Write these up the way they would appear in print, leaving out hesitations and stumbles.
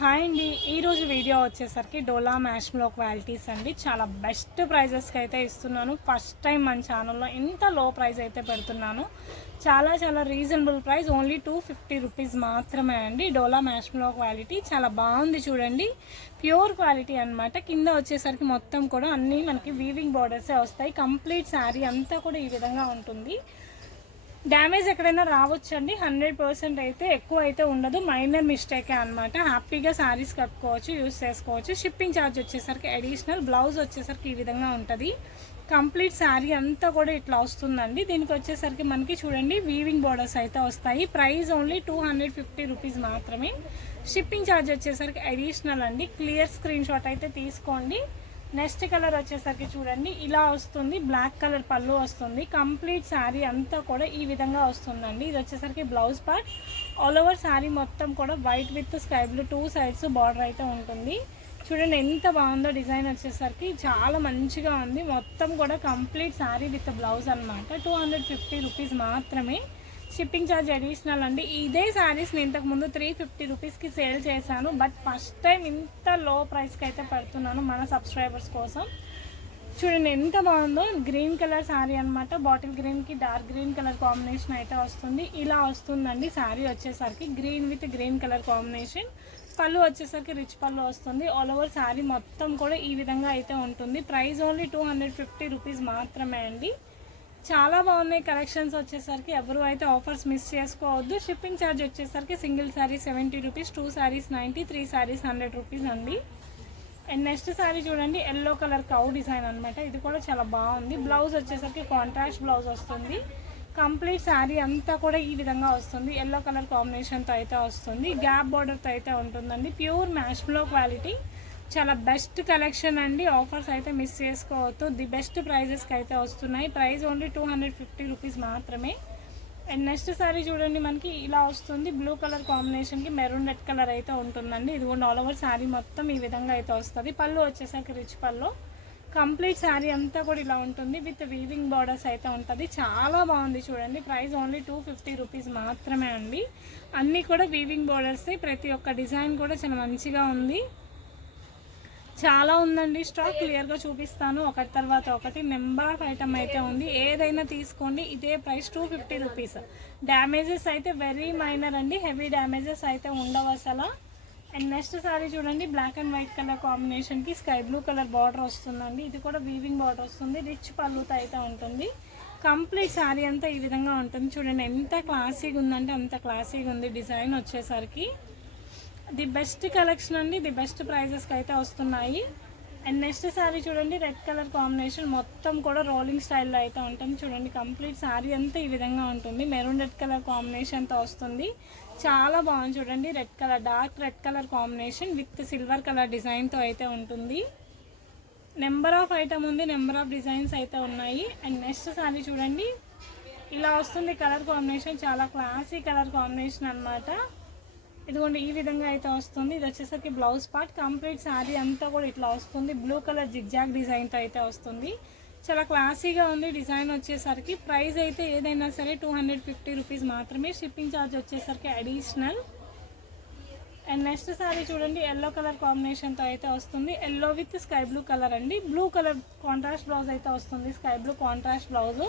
Hi అండి, ఈరోజు video వచ్చేసరికి డోలా మ్యాష్లో క్వాలిటీస్ అండి. చాలా బెస్ట్ ప్రైజెస్కి అయితే ఇస్తున్నాను. ఫస్ట్ టైం మన ఛానల్లో ఇంత లో ప్రైస్ అయితే పెడుతున్నాను. చాలా రీజనబుల్ ప్రైస్, ఓన్లీ 250 రూపీస్ మాత్రమే అండి. డోలా మ్యాష్లో క్వాలిటీ చాలా బాగుంది చూడండి, ప్యూర్ క్వాలిటీ అనమాట. కింద వచ్చేసరికి మొత్తం కూడా అన్నీ మనకి వీవింగ్ బార్డర్సే వస్తాయి. కంప్లీట్ శారీ అంతా కూడా ఈ విధంగా ఉంటుంది. డ్యామేజ్ ఎక్కడైనా రావచ్చండి, 100% అయితే ఎక్కువ అయితే ఉండదు, మైనర్ మిస్టేకే అనమాట. హ్యాపీగా శారీస్ కట్టుకోవచ్చు, యూస్ చేసుకోవచ్చు. షిప్పింగ్ ఛార్జ్ వచ్చేసరికి అడిషనల్. బ్లౌజ్ వచ్చేసరికి ఈ విధంగా ఉంటుంది. కంప్లీట్ శారీ అంతా కూడా ఇట్లా వస్తుందండి. దీనికి వచ్చేసరికి మనకి చూడండి వీవింగ్ బోర్డర్స్ అయితే వస్తాయి. ప్రైస్ ఓన్లీ 250 రూపీస్ మాత్రమే. షిప్పింగ్ ఛార్జ్ వచ్చేసరికి అడిషనల్ అండి. క్లియర్ స్క్రీన్ షాట్ అయితే తీసుకోండి. నెక్స్ట్ కలర్ వచ్చేసరికి చూడండి ఇలా వస్తుంది. బ్లాక్ కలర్ పళ్ళు వస్తుంది. కంప్లీట్ శారీ అంతా కూడా ఈ విధంగా వస్తుందండి. ఇది వచ్చేసరికి blouse part. All over sari మొత్తం కూడా white with sky blue 2 sides border అయితే ఉంటుంది. చూడండి ఎంత బాగుందో. డిజైన్ వచ్చేసరికి చాలా మంచిగా ఉంది. మొత్తం కూడా కంప్లీట్ శారీ విత్ బ్లౌజ్ అనమాట. 250 రూపీస్ మాత్రమే. షిప్పింగ్ ఛార్జ్ అడిషనల్ అండి. ఇదే శారీస్ నేను ఇంతకుముందు 350 రూపీస్కి సేల్ చేశాను, బట్ ఫస్ట్ టైం ఇంత లో ప్రైస్కి అయితే పెడుతున్నాను మన సబ్స్క్రైబర్స్ కోసం. చూడండి ఎంత బాగుందో. గ్రీన్ కలర్ శారీ అనమాట. బాటిల్ గ్రీన్కి డార్క్ గ్రీన్ కలర్ కాంబినేషన్ అయితే వస్తుంది. ఇలా వస్తుందండి శారీ వచ్చేసరికి. Green with green colour combination. పళ్ళు వచ్చేసరికి రిచ్ పళ్ళు వస్తుంది. ఆల్ ఓవర్ శారీ మొత్తం కూడా ఈ విధంగా అయితే ఉంటుంది. ప్రైస్ ఓన్లీ 250 రూపీస్ మాత్రమే అండి. చాలా బాగున్నాయి కలెక్షన్స్ వచ్చేసరికి. ఎవరు అయితే ఆఫర్స్ మిస్ చేసుకోవద్దు. షిప్పింగ్ ఛార్జ్ వచ్చేసరికి single sari 70 rupees, 2 saris 90, 3 saris 100 rupees అండి. అండ్ నెక్స్ట్ శారీ చూడండి, ఎల్లో కలర్ కౌ డిజైన్ అనమాట. ఇది కూడా చాలా బాగుంది. బ్లౌజ్ వచ్చేసరికి కాంట్రాస్ట్ బ్లౌజ్ వస్తుంది. కంప్లీట్ శారీ అంతా కూడా ఈ విధంగా వస్తుంది. ఎల్లో కలర్ కాంబినేషన్తో అయితే వస్తుంది. గ్యాప్ బార్డర్తో అయితే ఉంటుందండి. ప్యూర్ మ్యాష్లో క్వాలిటీ. చాలా బెస్ట్ కలెక్షన్ అండి. ఆఫర్స్ అయితే మిస్ చేసుకోవద్దు. ది బెస్ట్ ప్రైజెస్కి అయితే వస్తున్నాయి. ప్రైస్ ఓన్లీ 250 రూపీస్ మాత్రమే. అండ్ నెక్స్ట్ సారీ చూడండి, మనకి ఇలా వస్తుంది. బ్లూ కలర్ కాంబినేషన్కి మెరూన్ రెడ్ కలర్ అయితే ఉంటుందండి. ఇది కూడా ఆల్ ఓవర్ శారీ మొత్తం ఈ విధంగా అయితే వస్తుంది. పళ్ళు వచ్చేసరికి రిచ్ పళ్ళు. కంప్లీట్ శారీ అంతా కూడా ఇలా ఉంటుంది. విత్ వీవింగ్ బార్డర్స్ అయితే ఉంటుంది. చాలా బాగుంది చూడండి. ప్రైస్ ఓన్లీ 250 రూపీస్ మాత్రమే అండి. అన్నీ కూడా వీవింగ్ బార్డర్స్. ప్రతి ఒక్క డిజైన్ కూడా చాలా మంచిగా ఉంది. చాలా ఉందండి స్టాక్. క్లియర్గా చూపిస్తాను ఒకటి తర్వాత ఒకటి. నెంబర్ ఆఫ్ ఐటమ్ అయితే ఉంది. ఏదైనా తీసుకోండి. ఇదే ప్రైస్ 250 రూపీస్. డ్యామేజెస్ అయితే వెరీ మైనర్ అండి. హెవీ డ్యామేజెస్ అయితే ఉండవు అసలు. అండ్ నెక్స్ట్ సారీ చూడండి, బ్లాక్ అండ్ వైట్ కలర్ కాంబినేషన్కి స్కై బ్లూ కలర్ బార్డర్ వస్తుందండి. ఇది కూడా వీవింగ్ బార్డర్ వస్తుంది. రిచ్ పళ్ళుతో అయితే ఉంటుంది. కంప్లీట్ శారీ అంతా ఈ విధంగా ఉంటుంది. చూడండి ఎంత క్లాసీగా ఉందంటే అంత క్లాసీగా ఉంది. డిజైన్ వచ్చేసరికి ది బెస్ట్ కలెక్షన్ అండి. ది బెస్ట్ ప్రైజెస్కి అయితే వస్తున్నాయి. అండ్ నెక్స్ట్ శారీ చూడండి, రెడ్ కలర్ కాంబినేషన్ మొత్తం కూడా రోలింగ్ స్టైల్లో అయితే ఉంటుంది. చూడండి కంప్లీట్ శారీ అంతా ఈ విధంగా ఉంటుంది. మెరూన్ రెడ్ కలర్ కాంబినేషన్తో వస్తుంది. చాలా బాగుంది చూడండి. Red colour, dark red colour combination with silver colour డిజైన్తో అయితే ఉంటుంది. నెంబర్ ఆఫ్ ఐటమ్ ఉంది. నెంబర్ ఆఫ్ డిజైన్స్ అయితే ఉన్నాయి. అండ్ నెక్స్ట్ శారీ చూడండి ఇలా వస్తుంది. కలర్ కాంబినేషన్ చాలా క్లాసీ కలర్ కాంబినేషన్ అనమాట. ఇదిగోండి ఈ విధంగా అయితే వస్తుంది. ఇది వచ్చేసరికి బ్లౌజ్ పార్ట్. కంప్లీట్ శారీ అంతా కూడా ఇట్లా వస్తుంది. బ్లూ కలర్ జిగ్జాగ్ డిజైన్తో అయితే వస్తుంది. చాలా క్లాసీగా ఉంది డిజైన్ వచ్చేసరికి. ప్రైస్ అయితే ఏదైనా సరే 250 రూపీస్ మాత్రమే. షిప్పింగ్ ఛార్జ్ వచ్చేసరికి అడిషనల్. అండ్ నెక్స్ట్ శారీ చూడండి, ఎల్లో కలర్ కాంబినేషన్తో అయితే వస్తుంది. Yellow with sky blue colour అండి. బ్లూ కలర్ కాంట్రాస్ట్ బ్లౌజ్ అయితే వస్తుంది. Sky blue contrast blouse.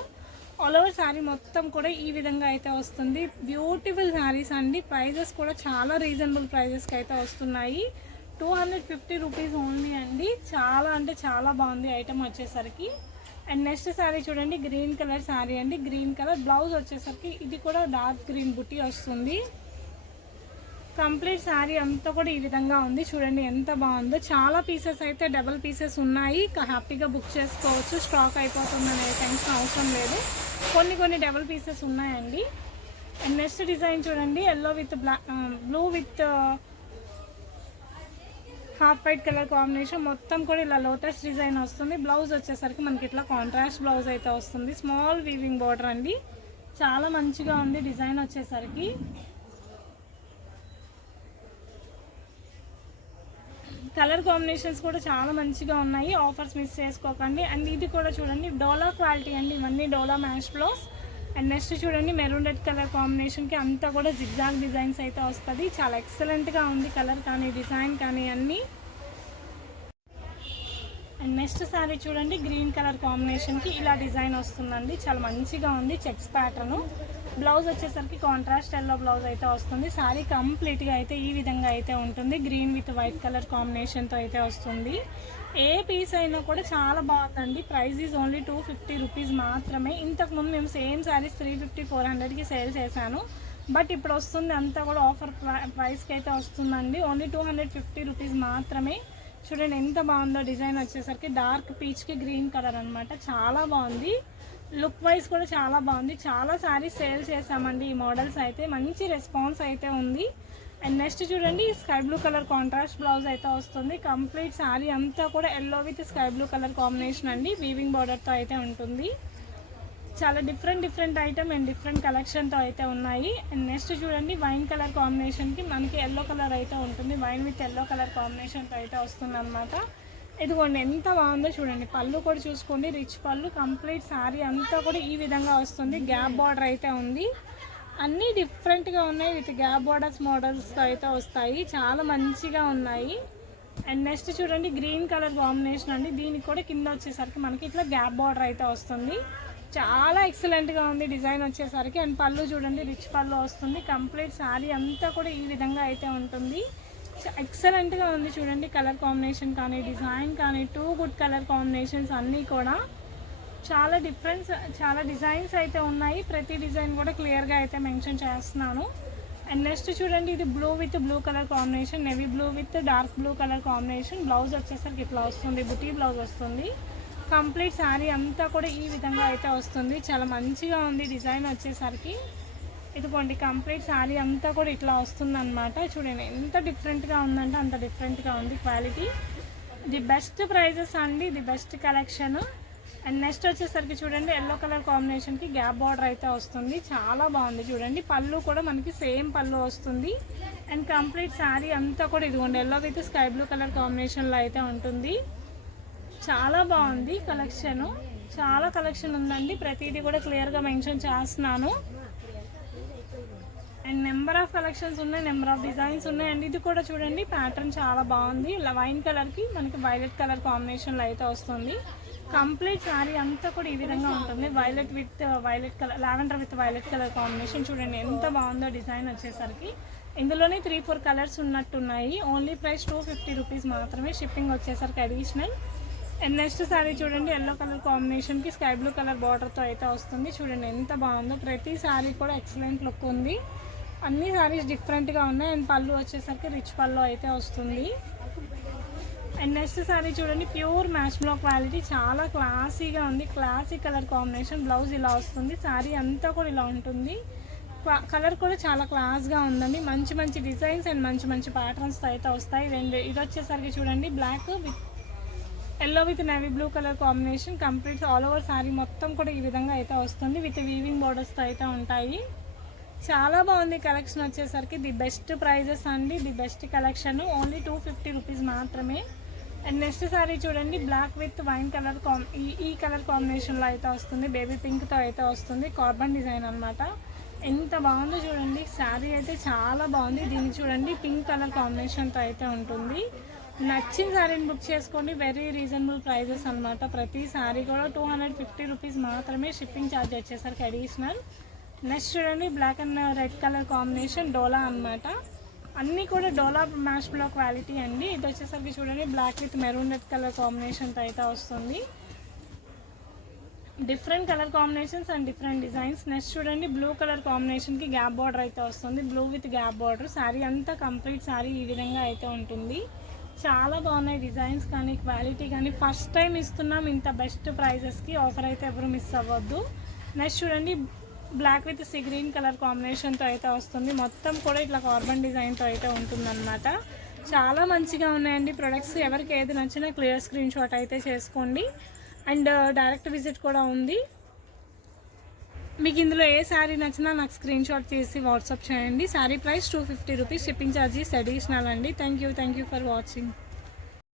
All over sari మొత్తం కూడా ఈ విధంగా అయితే వస్తుంది. బ్యూటిఫుల్ శారీస్ అండి. ప్రైజెస్ కూడా చాలా రీజనబుల్ ప్రైజెస్కి అయితే వస్తున్నాయి. 250 రూపీస్ ఓన్లీ అండి. చాలా అంటే చాలా బాగుంది ఐటమ్ వచ్చేసరికి. అండ్ నెక్స్ట్ శారీ చూడండి, గ్రీన్ కలర్ శారీ అండి. గ్రీన్ కలర్ బ్లౌజ్ వచ్చేసరికి ఇది కూడా డార్క్ గ్రీన్ బుట్టి వస్తుంది. కంప్లీట్ శారీ అంతా కూడా ఈ విధంగా ఉంది. చూడండి ఎంత బాగుందో. చాలా పీసెస్ అయితే డబల్ పీసెస్ ఉన్నాయి. హ్యాపీగా బుక్ చేసుకోవచ్చు. స్టాక్ అయిపోతుందనే టెన్షన్ అవసరం లేదు. కొన్ని డబల్ పీసెస్ ఉన్నాయండి. అండ్ నెక్స్ట్ డిజైన్ చూడండి, yellow with blue with half white colour combination. మొత్తం కూడా ఇలా లోటస్ డిజైన్ వస్తుంది. బ్లౌజ్ వచ్చేసరికి మనకి ఇట్లా కాంట్రాస్ట్ బ్లౌజ్ అయితే వస్తుంది. స్మాల్ వీవింగ్ బార్డర్ అండి. చాలా మంచిగా ఉంది డిజైన్ వచ్చేసరికి. కలర్ కాంబినేషన్స్ కూడా చాలా మంచిగా ఉన్నాయి. ఆఫర్స్ మిస్ చేసుకోకండి. అండ్ ఇది కూడా చూడండి డోలా క్వాలిటీ అండి. ఇవన్నీ డోలా మ్యాష్ బ్లౌజ్. అండ్ నెక్స్ట్ చూడండి మెరూన్ రెడ్ కలర్ కాంబినేషన్కి అంతా కూడా జిగ్జాగ్ డిజైన్స్ అయితే వస్తుంది. చాలా ఎక్సలెంట్గా ఉంది కలర్ కానీ డిజైన్ కానీ అన్నీ. అండ్ నెక్స్ట్ శారీ చూడండి గ్రీన్ కలర్ కాంబినేషన్కి ఇలా డిజైన్ వస్తుందండి. చాలా మంచిగా ఉంది చెక్స్ ప్యాటర్ను. బ్లౌజ్ వచ్చేసరికి కాంట్రాస్ట్ ఎల్లో బ్లౌజ్ అయితే వస్తుంది. శారీ కంప్లీట్గా అయితే ఈ విధంగా అయితే ఉంటుంది. గ్రీన్ విత్ వైట్ కలర్ కాంబినేషన్తో అయితే వస్తుంది. ఏ పీస్ అయినా కూడా చాలా బాగుందండి. ప్రైస్ ఈజ్ ఓన్లీ 250 రూపీస్ మాత్రమే. ఇంతకుముందు మేము సేమ్ శారీస్ 350, 400కి సేల్ చేశాను. బట్ ఇప్పుడు వస్తుంది అంతా కూడా ఆఫర్ ప్రైస్కి అయితే వస్తుందండి. ఓన్లీ 250 రూపీస్ మాత్రమే. చూడండి ఎంత బాగుందో. డిజైన్ వచ్చేసరికి డార్క్ పీచ్కి గ్రీన్ కలర్ అనమాట. చాలా బాగుంది. లుక్ వైజ్ కూడా చాలా బాగుంది. చాలా శారీస్ సేల్ చేసామండి. ఈ మోడల్స్ అయితే మంచి రెస్పాన్స్ అయితే ఉంది. అండ్ నెక్స్ట్ చూడండి sky blue colour contrast blouse అయితే వస్తుంది. కంప్లీట్ శారీ అంతా కూడా yellow with sky blue colour combination అండి. వీవింగ్ బార్డర్తో అయితే ఉంటుంది. చాలా డిఫరెంట్ ఐటమ్ అండ్ డిఫరెంట్ కలెక్షన్తో అయితే ఉన్నాయి. అండ్ నెక్స్ట్ చూడండి వైన్ కలర్ కాంబినేషన్కి మనకి ఎల్లో కలర్ అయితే ఉంటుంది. వైన్ విత్ ఎల్లో కలర్ కాంబినేషన్తో అయితే వస్తుంది అనమాట. ఇదిగోండి ఎంత బాగుందో చూడండి. పళ్ళు కూడా చూసుకోండి, రిచ్ పళ్ళు. కంప్లీట్ శారీ అంతా కూడా ఈ విధంగా వస్తుంది. గ్యాప్ బార్డర్ అయితే ఉంది. అన్నీ డిఫరెంట్గా ఉన్నాయి. విత్ గ్యాప్ బార్డర్స్ మోడల్స్తో అయితే వస్తాయి. చాలా మంచిగా ఉన్నాయి. అండ్ నెక్స్ట్ చూడండి గ్రీన్ కలర్ కాంబినేషన్ అండి. దీనికి కూడా కింద వచ్చేసరికి మనకి ఇట్లా గ్యాప్ బార్డర్ అయితే వస్తుంది. చాలా ఎక్సలెంట్గా ఉంది డిజైన్ వచ్చేసరికి. అండ్ పళ్ళు చూడండి రిచ్ పళ్ళు వస్తుంది. కంప్లీట్ శారీ అంతా కూడా ఈ విధంగా అయితే ఉంటుంది. ఎక్సలెంట్గా ఉంది చూడండి. కలర్ కాంబినేషన్ కానీ డిజైన్ కానీ టూ గుడ్ కలర్ కాంబినేషన్స్ అన్నీ కూడా చాలా చాలా డిజైన్స్ అయితే ఉన్నాయి. ప్రతి డిజైన్ కూడా క్లియర్గా అయితే మెన్షన్ చేస్తున్నాను. అండ్ నెక్స్ట్ చూడండి ఇది blue with blue colour combination, navy blue with dark blue colour combination. Blouse వచ్చేసరికి ఇట్లా వస్తుంది. బుటీ బ్లౌజ్ వస్తుంది. కంప్లీట్ శారీ అంతా కూడా ఈ విధంగా అయితే వస్తుంది. చాలా మంచిగా ఉంది డిజైన్ వచ్చేసరికి. ఇదిగోండి కంప్లీట్ శారీ అంతా కూడా ఇట్లా వస్తుంది అనమాట. చూడండి ఎంత డిఫరెంట్గా ఉందంటే అంత డిఫరెంట్గా ఉంది క్వాలిటీ. ది బెస్ట్ ప్రైజెస్ అండి, the best collection. And next వచ్చేసరికి చూడండి ఎల్లో కలర్ కాంబినేషన్కి గ్యాప్ బార్డర్ అయితే వస్తుంది. చాలా బాగుంది చూడండి. పళ్ళు కూడా మనకి సేమ్ పళ్ళు వస్తుంది. అండ్ కంప్లీట్ శారీ అంతా కూడా ఇదిగోండి yellow with sky blue colour కాంబినేషన్లో అయితే ఉంటుంది. చాలా బాగుంది కలెక్షన్. చాలా కలెక్షన్ ఉందండి. ప్రతిదీ కూడా క్లియర్గా మెన్షన్ చేస్తున్నాను. అండ్ నెంబర్ ఆఫ్ కలెక్షన్స్ ఉన్నాయి, నెంబర్ ఆఫ్ డిజైన్స్ ఉన్నాయి. అండ్ ఇది కూడా చూడండి ప్యాటర్న్ చాలా బాగుంది. వైన్ కలర్కి మనకి వైలెట్ కలర్ కాంబినేషన్లో అయితే వస్తుంది. కంప్లీట్ శారీ అంతా కూడా ఈ విధంగా ఉంటుంది. Violet with violet colour, lavender with violet colour combination. చూడండి ఎంత బాగుందో డిజైన్ వచ్చేసరికి. ఇందులోనే 3-4 కలర్స్ ఉన్నట్టున్నాయి. ఓన్లీ ప్రైస్ 250 రూపీస్ మాత్రమే. షిప్పింగ్ వచ్చేసరికి అడిషనల్. అండ్ నెక్స్ట్ శారీ చూడండి ఎల్లో కలర్ కాంబినేషన్కి స్కై బ్లూ కలర్ బార్డర్తో అయితే వస్తుంది. చూడండి ఎంత బాగుందో. ప్రతి శారీ కూడా ఎక్సలెంట్ లుక్ ఉంది. అన్ని శారీస్ డిఫరెంట్గా ఉన్నాయి. అండ్ పళ్ళు వచ్చేసరికి రిచ్ పళ్ళు అయితే వస్తుంది. అండ్ నెక్స్ట్ శారీ చూడండి ప్యూర్ మ్యాచ్లో క్వాలిటీ. చాలా క్లాసీగా ఉంది. Classy colour combination. బ్లౌజ్ ఇలా వస్తుంది. శారీ అంతా కూడా ఇలా ఉంటుంది. కలర్ కూడా చాలా క్లాస్గా ఉందండి. మంచి డిజైన్స్ అండ్ మంచి ప్యాటర్న్స్తో అయితే వస్తాయి. ఇది వచ్చేసరికి చూడండి black with yellow with navy blue colour combination. Complete all over sari మొత్తం కూడా ఈ విధంగా అయితే వస్తుంది. విత్ వీవింగ్ బోర్డర్స్తో అయితే ఉంటాయి. చాలా బాగుంది కలెక్షన్ వచ్చేసరికి. ది బెస్ట్ ప్రైజెస్ అండి, the best collection. Only 250 rupees మాత్రమే. అండ్ నెక్స్ట్ శారీ చూడండి బ్లాక్ విత్ వైన్ కలర్ ఈ కలర్ కాంబినేషన్లో అయితే వస్తుంది. బేబీ పింక్తో అయితే వస్తుంది. కార్బన్ డిజైన్ అనమాట. ఎంత బాగుందో చూడండి. శారీ అయితే చాలా బాగుంది. దీన్ని చూడండి పింక్ కలర్ కాంబినేషన్తో అయితే ఉంటుంది. నచ్చిన శారీని బుక్ చేసుకోండి. వెరీ రీజనబుల్ ప్రైజెస్ అనమాట. ప్రతి శారీ కూడా 250 రూపీస్ మాత్రమే. షిప్పింగ్ ఛార్జ్ వచ్చేసరికి అడిషనల్. నెక్స్ట్ చూడండి black and red colour combination డోలా అనమాట. అన్నీ కూడా డోలా మ్యాష్లో క్వాలిటీ అండి. ఇది వచ్చేసరికి చూడండి black with maroon red colour కాంబినేషన్తో అయితే వస్తుంది. Different colour combinations and different designs. Next చూడండి బ్లూ కలర్ కాంబినేషన్కి గ్యాప్ బార్డర్ అయితే వస్తుంది. Blue with gap border. Sari అంతా కంప్లీట్ శారీ ఈ విధంగా అయితే ఉంటుంది. చాలా బాగున్నాయి డిజైన్స్ కానీ క్వాలిటీ కానీ. ఫస్ట్ టైం ఇస్తున్నాం ఇంత బెస్ట్ ప్రైజెస్కి. ఆఫర్ అయితే ఎవరు మిస్ అవ్వద్దు. నెక్స్ట్ చూడండి black with sea green colour కాంబినేషన్తో అయితే వస్తుంది. మొత్తం కూడా ఇట్లా కార్బన్ డిజైన్తో అయితే ఉంటుందన్నమాట. చాలా మంచిగా ఉన్నాయండి ప్రొడక్ట్స్. ఎవరికి ఏది నచ్చినా క్లియర్ స్క్రీన్ షాట్ అయితే చేసుకోండి. అండ్ డైరెక్ట్ విజిట్ కూడా ఉంది. మీకు ఇందులో ఏ శారీ నచ్చినా నాకు స్క్రీన్ షాట్ చేసి వాట్సాప్ చేయండి. Sari price 250 rupees. Shipping charges additional అండి. Thank you for watching.